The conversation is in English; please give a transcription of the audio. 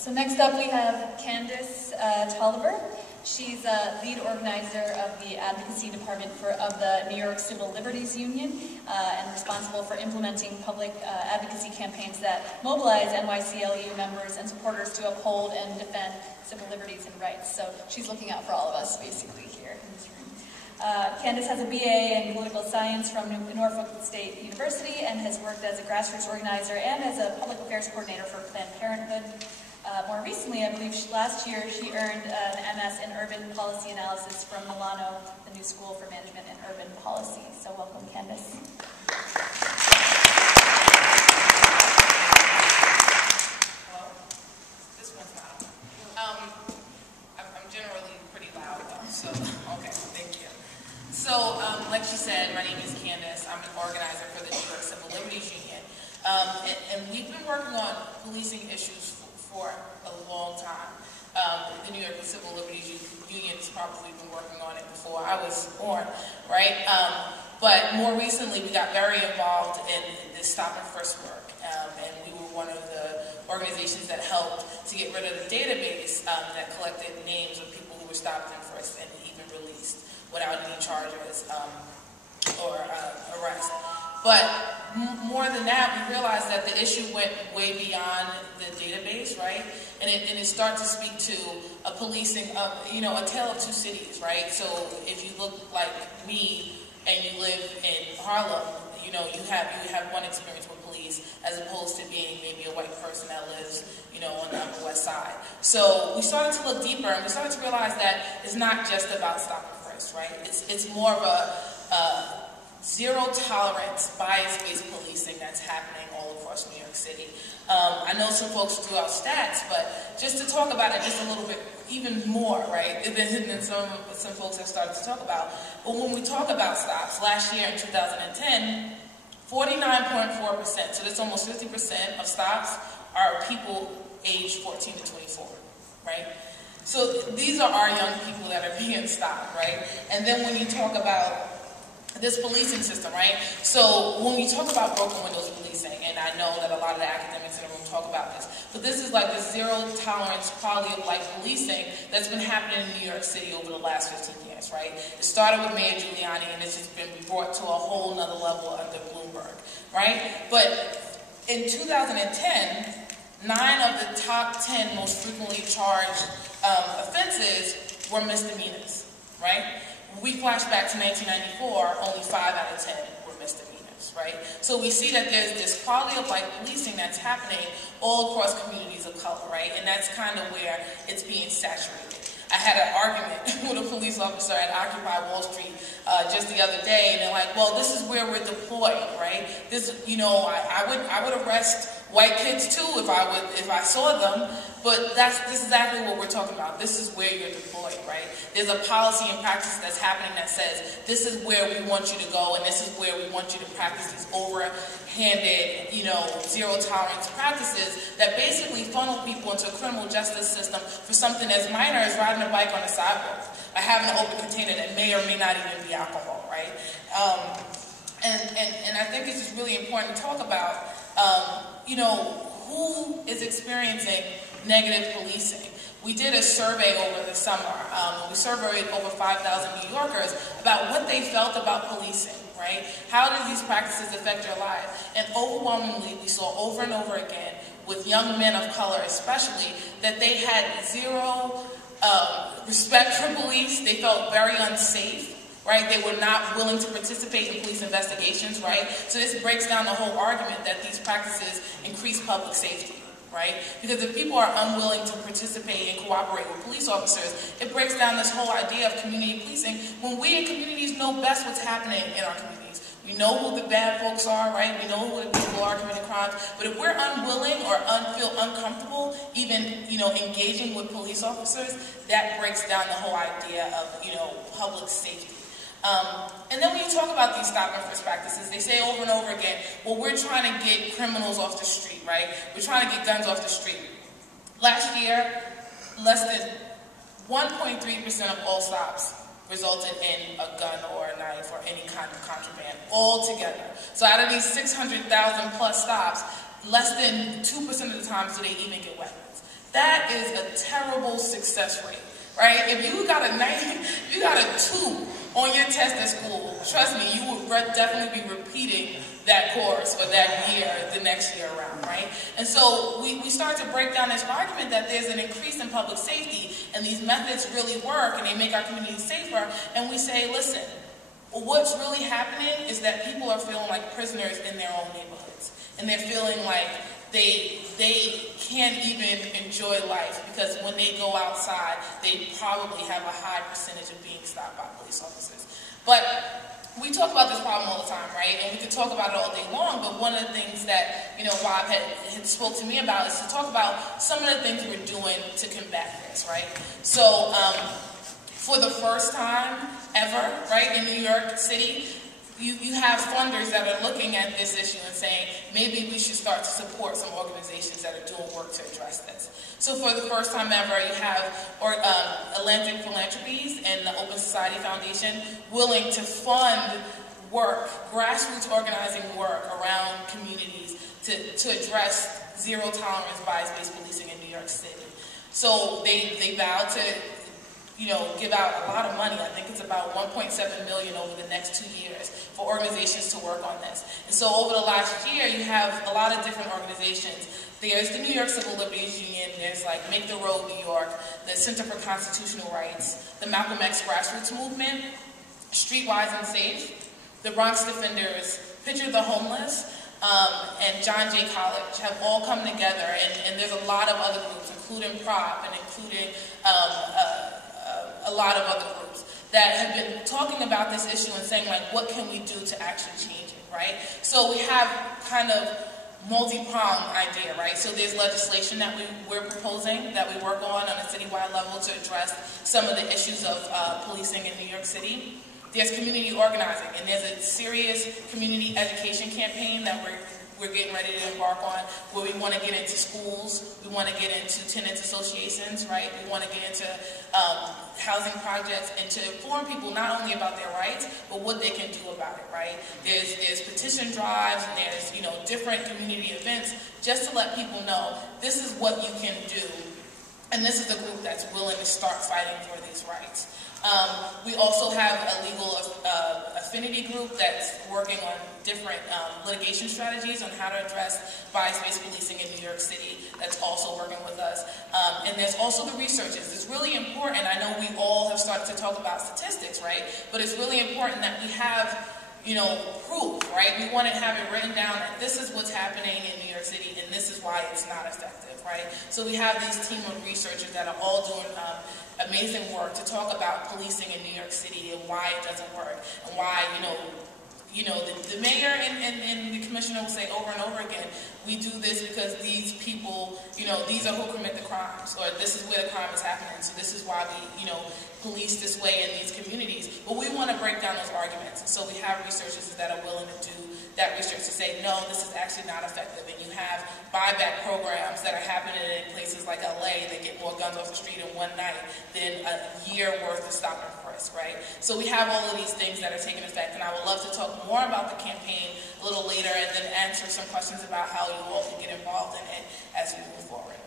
So next up we have Candace Tolliver. She's a lead organizer of the advocacy department of the New York Civil Liberties Union and responsible for implementing public advocacy campaigns that mobilize NYCLU members and supporters to uphold and defend civil liberties and rights. So she's looking out for all of us basically here in this room. Candace has a BA in political science from Norfolk State University and has worked as a grassroots organizer and as a public affairs coordinator for Planned Parenthood. More recently, I believe last year, she earned an MS in Urban Policy Analysis from Milano, the New School for Management and Urban Policy. So welcome, Candace. Well, this one's not. I'm generally pretty loud, though, so, okay, thank you. So, like she said, my name is Candace. I'm an organizer for the New York Civil Liberties Union. And we've been working on policing issues for a long time. The New York Civil Liberties Union has probably been working on it before I was born, right? But more recently, we got very involved in the Stop and Frisk work, and we were one of the organizations that helped to get rid of the database that collected names of people who were stopped and frisked and even released without any charges or arrest. But more than that, we realized that the issue went way beyond the database, right? And it started to speak to a policing of, a tale of two cities, right? So if you look like me and you live in Harlem, you have one experience with police as opposed to being maybe a white person that lives, on the Upper West Side. So we started to look deeper and we started to realize that it's not just about stop and frisk, right? It's more of a zero tolerance, bias-based policing that's happening all across New York City. I know some folks threw out stats, but just to talk about it just a little bit, even more, right, than some folks have started to talk about. But when we talk about stops, last year in 2010, 49.4%, so that's almost 50% of stops are people aged 14 to 24, right? So these are our young people that are being stopped, right? And then when you talk about this policing system, right? So when we talk about broken windows policing, and I know that a lot of the academics in the room talk about this, but this is like the zero tolerance quality of life policing that's been happening in New York City over the last 15 years, right? It started with Mayor Giuliani and it's just been brought to a whole nother level under Bloomberg, right? But in 2010, 9 of the top 10 most frequently charged offenses were misdemeanors, right? We flash back to 1994, only 5 out of 10 were misdemeanors, right? So we see that there's this quality of life policing that's happening all across communities of color, right? And that's kind of where it's being saturated. I had an argument with a police officer at Occupy Wall Street just the other day, and they're like, well, this is where we're deployed, right? This, I would arrest white kids too if I saw them, but this is exactly what we're talking about. This is where you're deployed, right? There's a policy and practice that's happening that says this is where we want you to go and this is where we want you to practice these overhanded, zero tolerance practices that basically funnel people into a criminal justice system for something as minor as riding a bike on the sidewalk or having an open container that may or may not even be alcohol, right? And I think it's just really important to talk about, who is experiencing negative policing. We did a survey over the summer. We surveyed over 5,000 New Yorkers about what they felt about policing, right? How did these practices affect their lives? And overwhelmingly, we saw over and over again, with young men of color especially, that they had zero respect for police. They felt very unsafe. Right? They were not willing to participate in police investigations, right? So this breaks down the whole argument that these practices increase public safety, right? Because if people are unwilling to participate and cooperate with police officers, it breaks down this whole idea of community policing when we in communities know best what's happening in our communities. We know who the bad folks are, right? We know who the people are committing crimes. But if we're unwilling or feel uncomfortable even, engaging with police officers, that breaks down the whole idea of, public safety. And then when you talk about these stop and frisk practices, they say over and over again, well, we're trying to get criminals off the street, right? We're trying to get guns off the street. Last year, less than 1.3% of all stops resulted in a gun or a knife or any kind of contraband altogether. So out of these 600,000 plus stops, less than 2% of the times do they even get weapons. That is a terrible success rate, right? If you got a 2 on your test at school, trust me, you would definitely be repeating that course or that year the next year around, right? And so we start to break down this argument that there's an increase in public safety and these methods really work and they make our communities safer, and we say, listen, what's really happening is that people are feeling like prisoners in their own neighborhoods, and they're feeling like they can't even enjoy life because when they go outside, they probably have a high percentage of being stopped by police officers. But we talk about this problem all the time, right? And we could talk about it all day long, but one of the things that, Bob had spoke to me about is to talk about some of the things we're doing to combat this, right? So, for the first time ever, right, in New York City, you have funders that are looking at this issue and saying, maybe we should start to support some organizations that are doing work to address this. So for the first time ever, you have Atlantic Philanthropies and the Open Society Foundation willing to fund work, grassroots organizing work around communities to address zero tolerance bias-based policing in New York City. So they vowed to give out a lot of money. I think it's about $1.7 million over the next 2 years for organizations to work on this. And so over the last year, you have a lot of different organizations. There's the New York Civil Liberties Union, there's like Make the Road New York, the Center for Constitutional Rights, the Malcolm X Grassroots Movement, Streetwise and Safe, the Bronx Defenders, Picture the Homeless, and John Jay College have all come together, and there's a lot of other groups, including PROP and including a lot of other groups that have been talking about this issue and saying, like, what can we do to actually change it, right? So we have kind of multi-pronged idea, right? So there's legislation that we're proposing, that we work on a citywide level to address some of the issues of policing in New York City. There's community organizing, and there's a serious community education campaign that we're getting ready to embark on, where we want to get into schools, we want to get into tenants associations, right? We want to get into housing projects and to inform people not only about their rights, but what they can do about it, right? There's petition drives, and there's different community events just to let people know this is what you can do, and this is the group that's willing to start fighting for these rights. We also have a legal affinity group that's working on different litigation strategies on how to address bias-based policing in New York City that's also working with us. And there's also the researchers. It's really important. I know we all have started to talk about statistics, right? But it's really important that we have proof, right? We want to have it written down that this is what's happening in New York City and this is why it's not effective, right? So we have this team of researchers that are all doing amazing work to talk about policing in New York City and why it doesn't work and why, the mayor and the commissioner will say over and over again, we do this because these people, these are who commit the crimes, or this is where the crime is happening, so this is why we, police this way in these communities. But we want to break down those arguments, and so we have researchers that are willing to do that research to say, no, this is actually not effective, and you have buyback programs that are happening in places like LA that get more guns off the street in one night than a year worth of stop and frisk, right? So we have all of these things that are taking effect, and I would love to talk more about the campaign a little later and then answer some questions about how you all can get involved in it as we move forward.